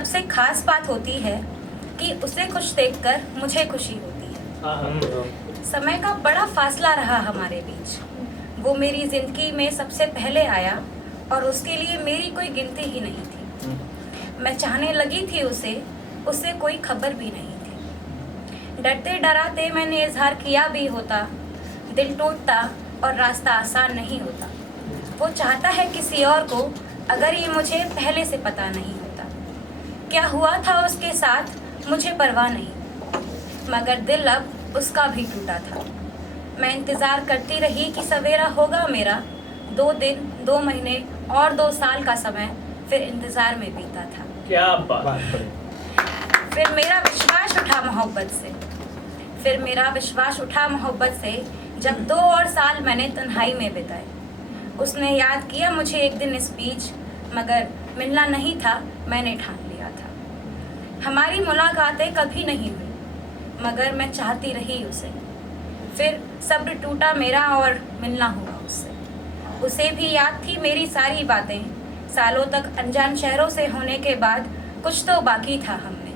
सबसे खास बात होती है कि उसे खुश देखकर मुझे खुशी होती है। समय का बड़ा फासला रहा हमारे बीच। वो मेरी जिंदगी में सबसे पहले आया और उसके लिए मेरी कोई गिनती ही नहीं थी। मैं चाहने लगी थी उससे कोई खबर भी नहीं थी। डरते डराते मैंने इजहार किया भी होता, दिल टूटता और रास्ता आसान नहीं होता। वो चाहता है किसी और को, अगर ये मुझे पहले से पता नहीं होता। क्या हुआ था उसके साथ मुझे परवाह नहीं, मगर दिल अब उसका भी टूटा था। मैं इंतज़ार करती रही कि सवेरा होगा मेरा। 2 दिन, 2 महीने और 2 साल का समय फिर इंतज़ार में बीता था। क्या बात। फिर मेरा विश्वास उठा मोहब्बत से जब 2 और साल मैंने तन्हाई में बिताए। उसने याद किया मुझे एक दिन इस बीच, मगर मिलना नहीं था, मैंने ठान लिया था। हमारी मुलाकातें कभी नहीं हुई, मगर मैं चाहती रही उसे। फिर सब्र टूटा मेरा और मिलना हुआ उससे। उसे भी याद थी मेरी सारी बातें। सालों तक अनजान शहरों से होने के बाद कुछ तो बाकी था हमने।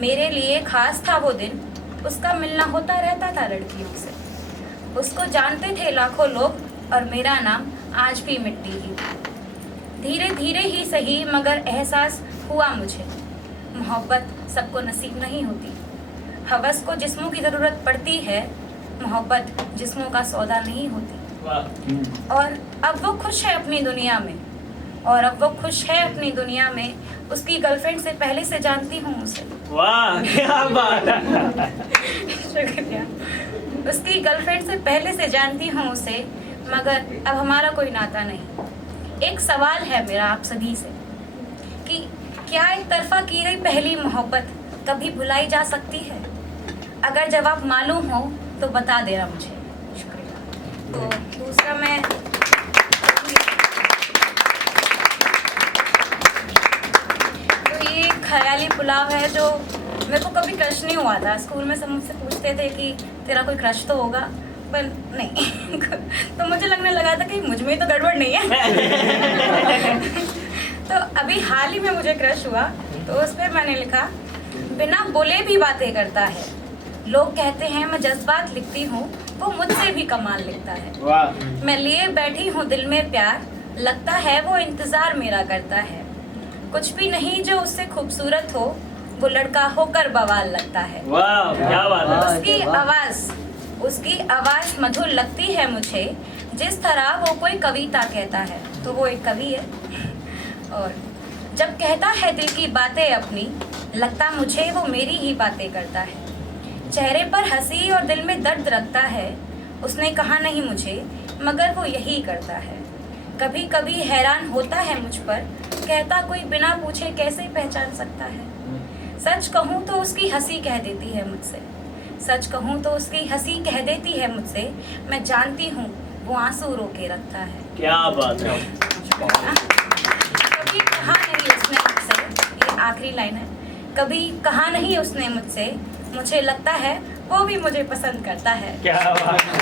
मेरे लिए खास था वो दिन, उसका मिलना होता रहता था लड़कियों से। उसको जानते थे लाखों लोग और मेरा नाम आज भी मिट्टी ही था। धीरे धीरे ही सही, मगर एहसास हुआ मुझे, मोहब्बत सबको नसीब नहीं होती। हवस को जिस्मों की ज़रूरत पड़ती है, मोहब्बत जिस्मों का सौदा नहीं होती। और अब वो खुश है अपनी दुनिया में, उसकी गर्लफ्रेंड से पहले से जानती हूँ उसे। वाह क्या बात है। शुक्रिया। उसकी गर्लफ्रेंड से पहले से जानती हूँ उसे, मगर अब हमारा कोई नाता नहीं। एक सवाल है मेरा आप सभी से कि क्या एक तरफा की गई पहली मोहब्बत कभी भुलाई जा सकती है? अगर जवाब मालूम हो तो बता देना मुझे। शुक्रिया। तो दूसरा मैं तो ये ख्याली पुलाव है जो मेरे को कभी क्रश नहीं हुआ था। स्कूल में सब मुझसे पूछते थे कि तेरा कोई क्रश तो होगा, पर नहीं। तो मुझे लगने लगा था कि मुझ में तो गड़बड़ नहीं है। तो अभी हाल ही में मुझे क्रश हुआ, तो उस पर मैंने लिखा, बिना बोले भी बातें करता है। लोग कहते हैं मैं जज्बात लिखती हूँ, वो मुझसे भी कमाल लिखता है। मैं लिए बैठी हूँ दिल में प्यार, लगता है वो इंतज़ार मेरा करता है। कुछ भी नहीं जो उससे खूबसूरत हो, वो लड़का होकर बवाल लगता है। वाह क्या बात है। उसकी आवाज़ मधुर लगती है मुझे, जिस तरह वो कोई कविता कहता है, तो वो एक कवि है। और जब कहता है दिल की बातें अपनी, लगता मुझे वो मेरी ही बातें करता है। चेहरे पर हंसी और दिल में दर्द रखता है। उसने कहा नहीं मुझे, मगर वो यही करता है। कभी कभी हैरान होता है मुझ पर, कहता कोई बिना पूछे कैसे पहचान सकता है। सच कहूँ तो उसकी हंसी कह देती है मुझसे, मैं जानती हूँ वो आंसू रोके रखता है। क्या बात है। कभी कहा नहीं उसने मुझसे, ये आखिरी लाइन है, कभी कहा नहीं उसने मुझसे, मुझे लगता है वो भी मुझे पसंद करता है। क्या बात है।